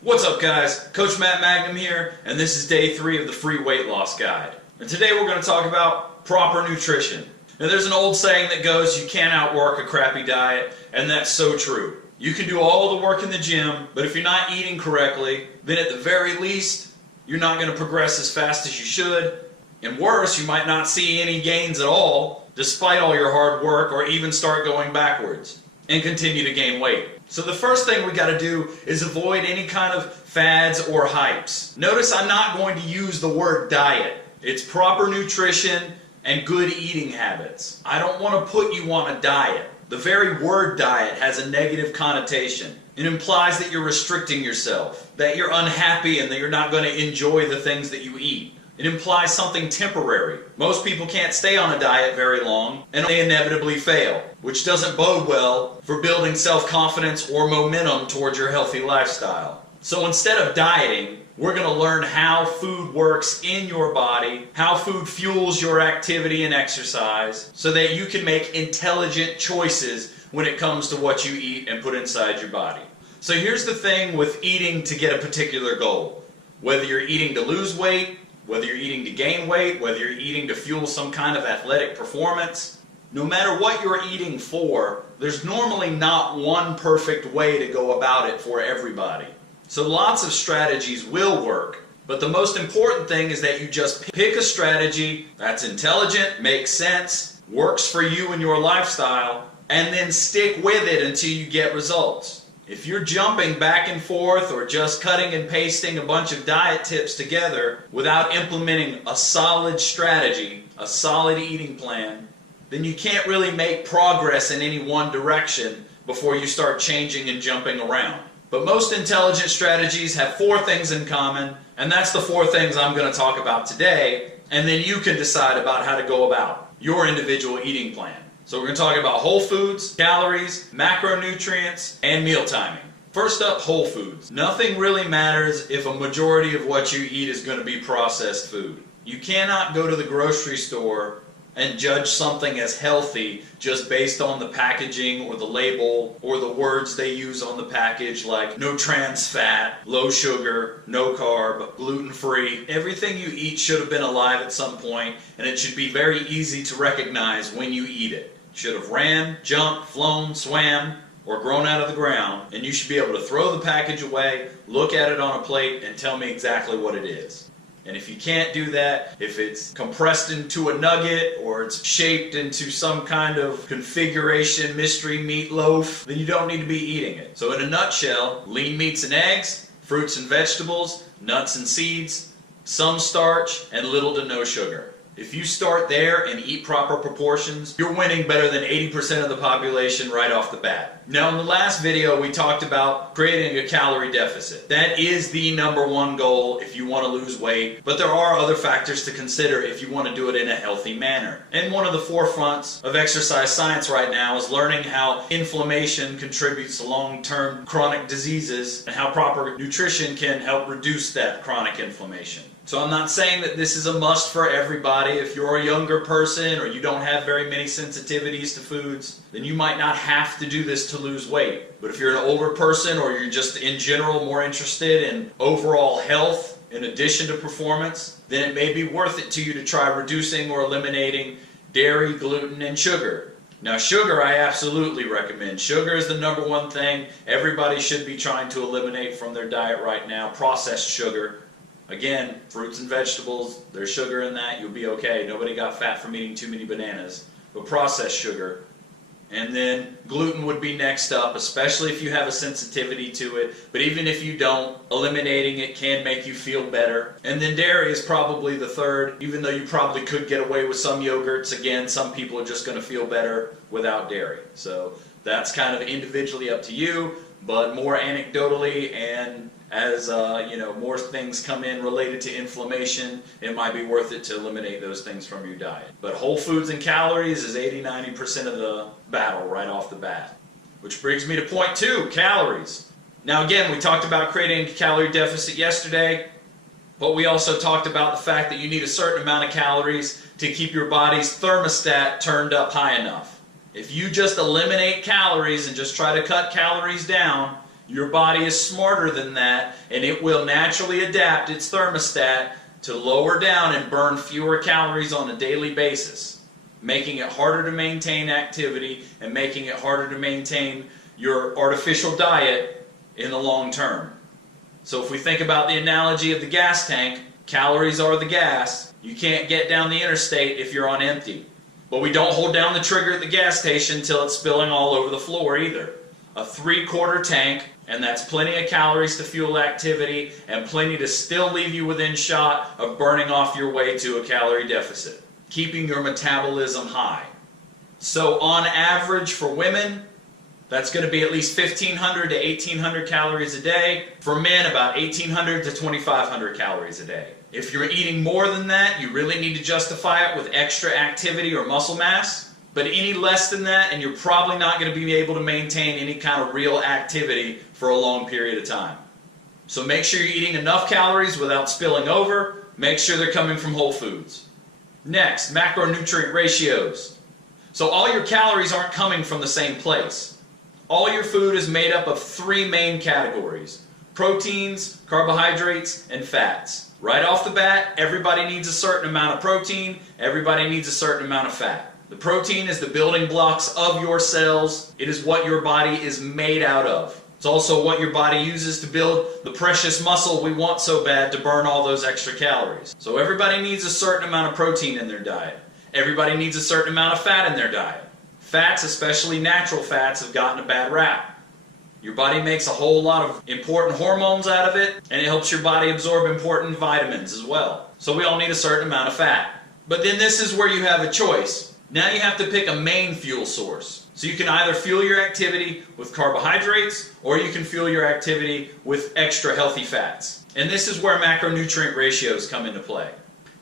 What's up, guys? Coach Magnum here, and this is day 3 of the free weight loss guide. And today we're going to talk about proper nutrition. Now there's an old saying that goes, you can't outwork a crappy diet, and that's so true. You can do all the work in the gym, but if you're not eating correctly, then at the very least, you're not going to progress as fast as you should. And worse, you might not see any gains at all, despite all your hard work, or even start going backwards and continue to gain weight. So the first thing we got to do is avoid any kind of fads or hypes. Notice I'm not going to use the word diet. It's proper nutrition and good eating habits. I don't want to put you on a diet. The very word diet has a negative connotation. It implies that you're restricting yourself, that you're unhappy and that you're not going to enjoy the things that you eat. It implies something temporary. Most people can't stay on a diet very long, and they inevitably fail, which doesn't bode well for building self-confidence or momentum towards your healthy lifestyle. So instead of dieting, we're going to learn how food works in your body, how food fuels your activity and exercise, so that you can make intelligent choices when it comes to what you eat and put inside your body. So here's the thing with eating to get a particular goal. Whether you're eating to lose weight, whether you're eating to gain weight, whether you're eating to fuel some kind of athletic performance, no matter what you're eating for, there's normally not one perfect way to go about it for everybody. So lots of strategies will work, but the most important thing is that you just pick a strategy that's intelligent, makes sense, works for you and your lifestyle, and then stick with it until you get results. If you're jumping back and forth or just cutting and pasting a bunch of diet tips together without implementing a solid strategy, a solid eating plan, then you can't really make progress in any one direction before you start changing and jumping around. But most intelligent strategies have 4 things in common, and that's the 4 things I'm going to talk about today, and then you can decide about how to go about your individual eating plan. So we're going to talk about whole foods, calories, macronutrients, and meal timing. First up, whole foods. Nothing really matters if a majority of what you eat is going to be processed food. You cannot go to the grocery store and judge something as healthy just based on the packaging or the label or the words they use on the package, like no trans fat, low sugar, no carb, gluten-free. Everything you eat should have been alive at some point, and it should be very easy to recognize when you eat it. Should have ran, jumped, flown, swam, or grown out of the ground, and you should be able to throw the package away, look at it on a plate, and tell me exactly what it is. And if you can't do that, if it's compressed into a nugget or it's shaped into some kind of configuration mystery meatloaf, then you don't need to be eating it. So in a nutshell, lean meats and eggs, fruits and vegetables, nuts and seeds, some starch, and little to no sugar. If you start there and eat proper proportions, you're winning better than 80% of the population right off the bat. Now in the last video we talked about creating a calorie deficit. That is the #1 goal if you want to lose weight, but there are other factors to consider if you want to do it in a healthy manner. And one of the forefronts of exercise science right now is learning how inflammation contributes to long-term chronic diseases and how proper nutrition can help reduce that chronic inflammation. So I'm not saying that this is a must for everybody. If you're a younger person or you don't have very many sensitivities to foods, then you might not have to do this to lose weight. But if you're an older person or you're just in general more interested in overall health in addition to performance, then it may be worth it to you to try reducing or eliminating dairy, gluten, and sugar. Now sugar I absolutely recommend. Sugar is the #1 thing everybody should be trying to eliminate from their diet right now. Processed sugar. Again, fruits and vegetables, there's sugar in that, you'll be okay. Nobody got fat from eating too many bananas. But processed sugar. And then gluten would be next up, especially if you have a sensitivity to it. But even if you don't, eliminating it can make you feel better. And then dairy is probably the 3rd, even though you probably could get away with some yogurts. Again, some people are just going to feel better without dairy. So that's kind of individually up to you, but more anecdotally and as more things come in related to inflammation, it might be worth it to eliminate those things from your diet. But whole foods and calories is 80-90% of the battle right off the bat. Which brings me to point 2, calories. Now again, we talked about creating a calorie deficit yesterday, but we also talked about the fact that you need a certain amount of calories to keep your body's thermostat turned up high enough. If you just eliminate calories and just try to cut calories down, Your body is smarter than that, and it will naturally adapt its thermostat to lower down and burn fewer calories on a daily basis, making it harder to maintain activity and making it harder to maintain your artificial diet in the long term. So if we think about the analogy of the gas tank, calories are the gas. You can't get down the interstate if you're on empty. But we don't hold down the trigger at the gas station until it's spilling all over the floor either. A 3/4 tank, and that's plenty of calories to fuel activity and plenty to still leave you within shot of burning off your way to a calorie deficit, keeping your metabolism high. So on average for women, that's going to be at least 1,500 to 1,800 calories a day. For men, about 1,800 to 2,500 calories a day. If you're eating more than that, you really need to justify it with extra activity or muscle mass. But any less than that, and you're probably not going to be able to maintain any kind of real activity for a long period of time. So make sure you're eating enough calories without spilling over. Make sure they're coming from whole foods. Next, macronutrient ratios. So all your calories aren't coming from the same place. All your food is made up of 3 main categories: proteins, carbohydrates, and fats. Right off the bat, everybody needs a certain amount of protein, everybody needs a certain amount of fat. The protein is the building blocks of your cells. It is what your body is made out of. It's also what your body uses to build the precious muscle we want so bad to burn all those extra calories. So everybody needs a certain amount of protein in their diet. Everybody needs a certain amount of fat in their diet. Fats, especially natural fats, have gotten a bad rap. Your body makes a whole lot of important hormones out of it, and it helps your body absorb important vitamins as well. So we all need a certain amount of fat. But then this is where you have a choice. Now you have to pick a main fuel source. So you can either fuel your activity with carbohydrates, or you can fuel your activity with extra healthy fats. And this is where macronutrient ratios come into play.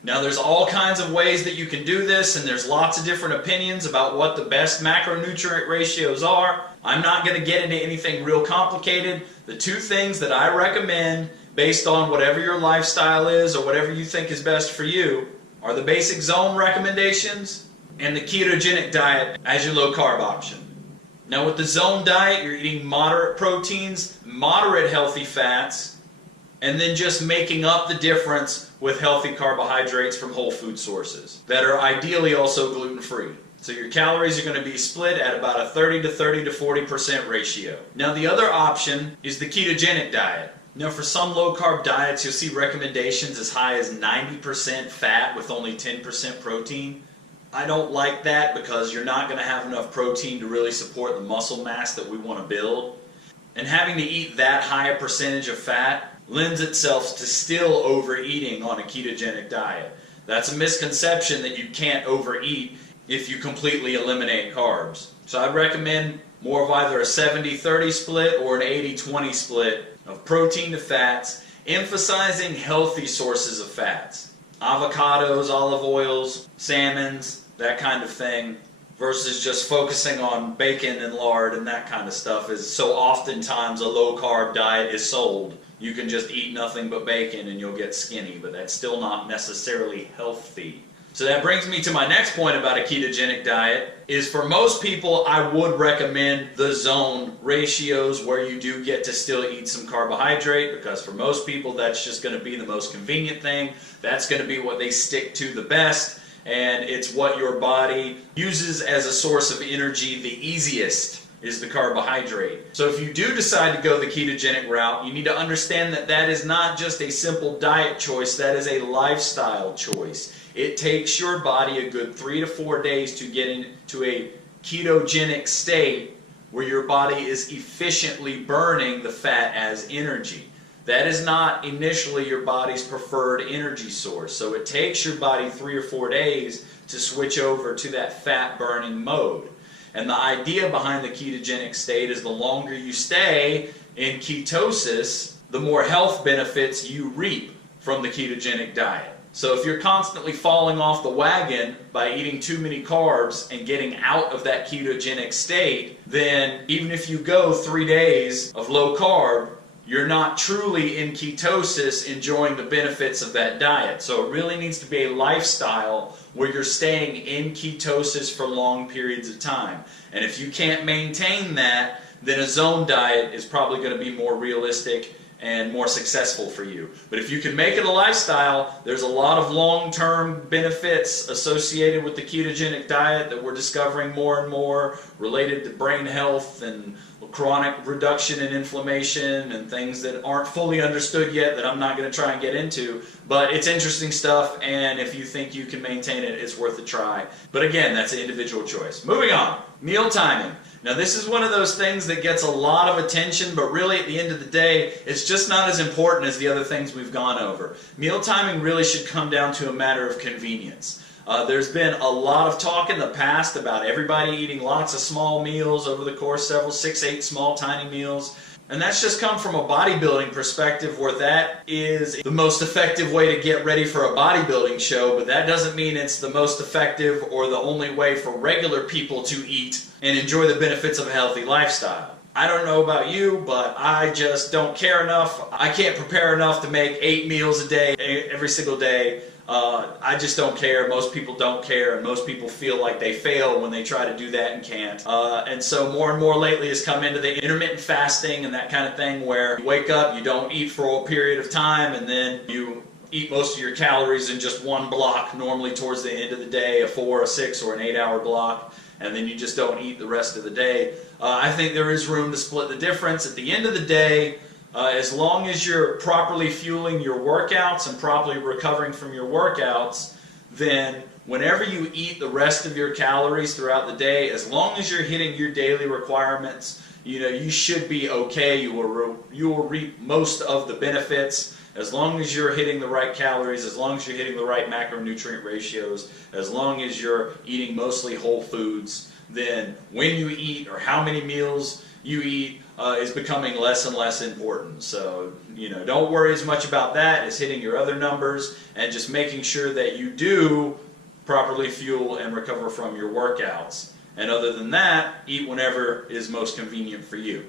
Now there's all kinds of ways that you can do this, and there's lots of different opinions about what the best macronutrient ratios are. I'm not going to get into anything real complicated. The 2 things that I recommend, based on whatever your lifestyle is or whatever you think is best for you, are the basic zone recommendations and the ketogenic diet as your low carb option. Now with the zone diet, you're eating moderate proteins, moderate healthy fats, and then just making up the difference with healthy carbohydrates from whole food sources that are ideally also gluten-free. So your calories are going to be split at about a 30 to 40% ratio. Now the other option is the ketogenic diet. Now for some low-carb diets, you'll see recommendations as high as 90% fat with only 10% protein. I don't like that because you're not going to have enough protein to really support the muscle mass that we want to build. And having to eat that high a percentage of fat lends itself to still overeating on a ketogenic diet. That's a misconception that you can't overeat if you completely eliminate carbs. So I'd recommend more of either a 70-30 split or an 80-20 split of protein to fats, emphasizing healthy sources of fats. Avocados, olive oils, salmons, that kind of thing, versus just focusing on bacon and lard and that kind of stuff, is so oftentimes a low-carb diet is sold. You can just eat nothing but bacon and you'll get skinny, but that's still not necessarily healthy. So that brings me to my next point about a ketogenic diet, is for most people I would recommend the zone ratios where you do get to still eat some carbohydrate, because for most people that's just going to be the most convenient thing. That's going to be what they stick to the best, and it's what your body uses as a source of energy the easiest, is the carbohydrate. So if you do decide to go the ketogenic route, you need to understand that that is not just a simple diet choice, that is a lifestyle choice. It takes your body a good 3 to 4 days to get into a ketogenic state where your body is efficiently burning the fat as energy. That is not initially your body's preferred energy source. So it takes your body 3 or 4 days to switch over to that fat burning mode. And the idea behind the ketogenic state is the longer you stay in ketosis, the more health benefits you reap from the ketogenic diet. So if you're constantly falling off the wagon by eating too many carbs and getting out of that ketogenic state, then even if you go 3 days of low carb, you're not truly in ketosis enjoying the benefits of that diet. So it really needs to be a lifestyle where you're staying in ketosis for long periods of time. And if you can't maintain that, then a zone diet is probably going to be more realistic and more successful for you. But if you can make it a lifestyle, there's a lot of long-term benefits associated with the ketogenic diet that we're discovering more and more, related to brain health and chronic reduction in inflammation and things that aren't fully understood yet that I'm not going to try and get into. But it's interesting stuff, and if you think you can maintain it, it's worth a try. But again, that's an individual choice. Moving on, meal timing. Now this is one of those things that gets a lot of attention, but really at the end of the day, it's just not as important as the other things we've gone over. Meal timing really should come down to a matter of convenience. There's been a lot of talk in the past about everybody eating lots of small meals over the course of 6-8 small tiny meals. And that's just come from a bodybuilding perspective, where that is the most effective way to get ready for a bodybuilding show, but that doesn't mean it's the most effective or the only way for regular people to eat and enjoy the benefits of a healthy lifestyle. I don't know about you, but I just don't care enough. I can't prepare enough to make 8 meals a day, every single day. I just don't care. Most people don't care, and most people feel like they fail when they try to do that and can't. And so more and more lately has come into the intermittent fasting and that kind of thing, where you wake up, you don't eat for a period of time, and then you eat most of your calories in just one block, normally towards the end of the day, a 4, a 6, or an 8-hour block, and then you just don't eat the rest of the day. I think there is room to split the difference. At the end of the day, as long as you're properly fueling your workouts and properly recovering from your workouts, then whenever you eat the rest of your calories throughout the day, as long as you're hitting your daily requirements, you should be okay. You will reap most of the benefits as long as you're hitting the right calories, as long as you're hitting the right macronutrient ratios, as long as you're eating mostly whole foods. Then when you eat or how many meals you eat is becoming less and less important. So, don't worry as much about that as hitting your other numbers and just making sure that you do properly fuel and recover from your workouts. And other than that, eat whenever is most convenient for you.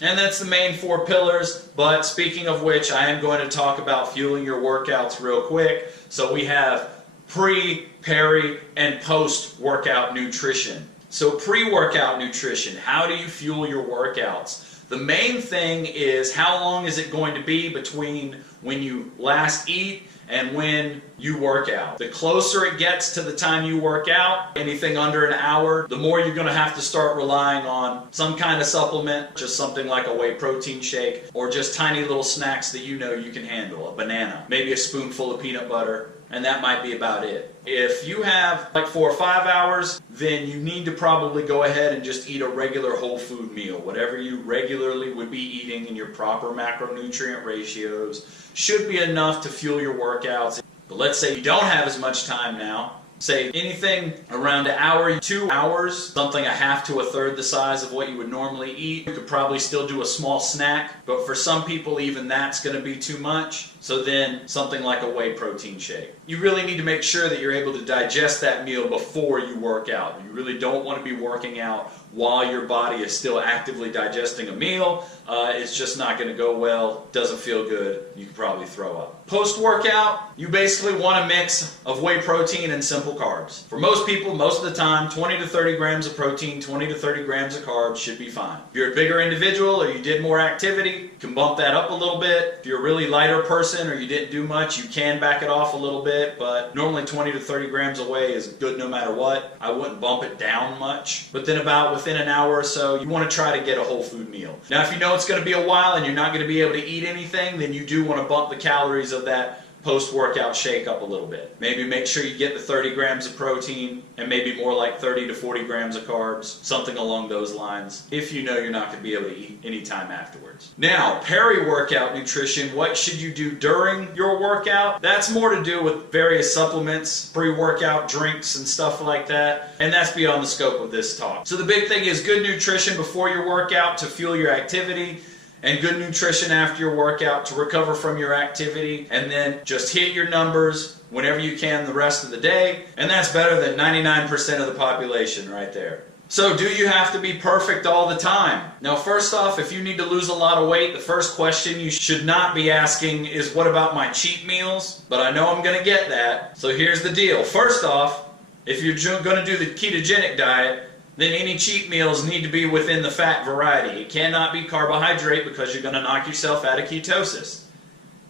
And that's the main 4 pillars, but speaking of which, I am going to talk about fueling your workouts real quick. So we have pre, peri, and post-workout nutrition. So pre-workout nutrition, how do you fuel your workouts? The main thing is, how long is it going to be between when you last eat and when you work out? The closer it gets to the time you work out, anything under an hour, the more you're going to have to start relying on some kind of supplement, just something like a whey protein shake, or just tiny little snacks that you can handle. A banana, maybe a spoonful of peanut butter, and that might be about it. If you have like 4 or 5 hours, then you need to probably go ahead and just eat a regular whole food meal. Whatever you regularly would be eating in your proper macronutrient ratios should be enough to fuel your workouts. But let's say you don't have as much time now. Say anything around an hour, 2 hours, something a half to a third the size of what you would normally eat. You could probably still do a small snack, but for some people even that's going to be too much. So then something like a whey protein shake. You really need to make sure that you're able to digest that meal before you work out. You really don't want to be working out while your body is still actively digesting a meal. It's just not going to go well, doesn't feel good, you could probably throw up. Post-workout, you basically want a mix of whey protein and simple carbs. For most people, most of the time, 20 to 30 grams of protein, 20 to 30 grams of carbs should be fine. If you're a bigger individual or you did more activity, you can bump that up a little bit. If you're a really lighter person or you didn't do much, you can back it off a little bit, but normally 20 to 30 grams of whey is good no matter what. I wouldn't bump it down much, but then about within an hour or so, you want to try to get a whole food meal. Now, if you know it's going to be a while and you're not going to be able to eat anything, then you do want to bump the calories of that post-workout shake up a little bit. Maybe make sure you get the 30 grams of protein and maybe more like 30 to 40 grams of carbs, something along those lines, if you know you're not going to be able to eat any time afterwards. Now, peri-workout nutrition, what should you do during your workout? That's more to do with various supplements, pre-workout drinks and stuff like that, and that's beyond the scope of this talk. So the big thing is good nutrition before your workout to fuel your activity, and good nutrition after your workout to recover from your activity, and then just hit your numbers whenever you can the rest of the day, and that's better than 99% of the population right there. So do you have to be perfect all the time? Now, first off, if you need to lose a lot of weight, the first question you should not be asking is, what about my cheat meals? But I know I'm going to get that. So here's the deal. First off, if you're going to do the ketogenic diet, then any cheat meals need to be within the fat variety. It cannot be carbohydrate because you're going to knock yourself out of ketosis.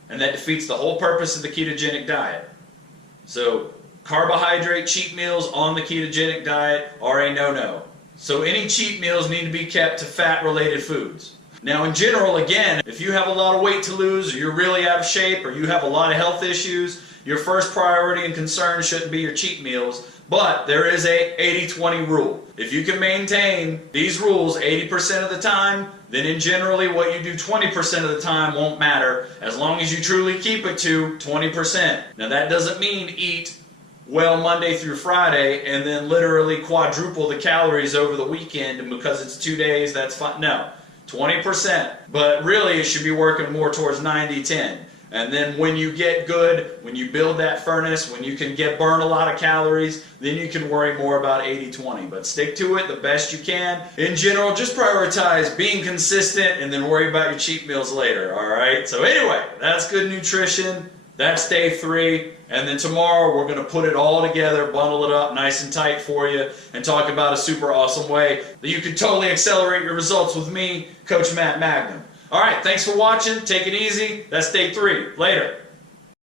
And that defeats the whole purpose of the ketogenic diet. So carbohydrate cheat meals on the ketogenic diet are a no-no. So any cheat meals need to be kept to fat-related foods. Now in general, again, if you have a lot of weight to lose, or you're really out of shape, or you have a lot of health issues, your first priority and concern shouldn't be your cheat meals. But there is a 80-20 rule. If you can maintain these rules 80% of the time, then in generally what you do 20% of the time won't matter, as long as you truly keep it to 20%. Now that doesn't mean eat well Monday through Friday and then literally quadruple the calories over the weekend, and because it's 2 days, that's fine. No, 20%. But really it should be working more towards 90-10. And then when you get good, when you build that furnace, when you can burn a lot of calories, then you can worry more about 80-20. But stick to it the best you can. In general, just prioritize being consistent and then worry about your cheat meals later, alright? So anyway, that's good nutrition. That's day 3. And then tomorrow we're going to put it all together, bundle it up nice and tight for you, and talk about a super awesome way that you can totally accelerate your results with me, Coach Matt Magnum. Alright, thanks for watching. Take it easy. That's day 3. Later.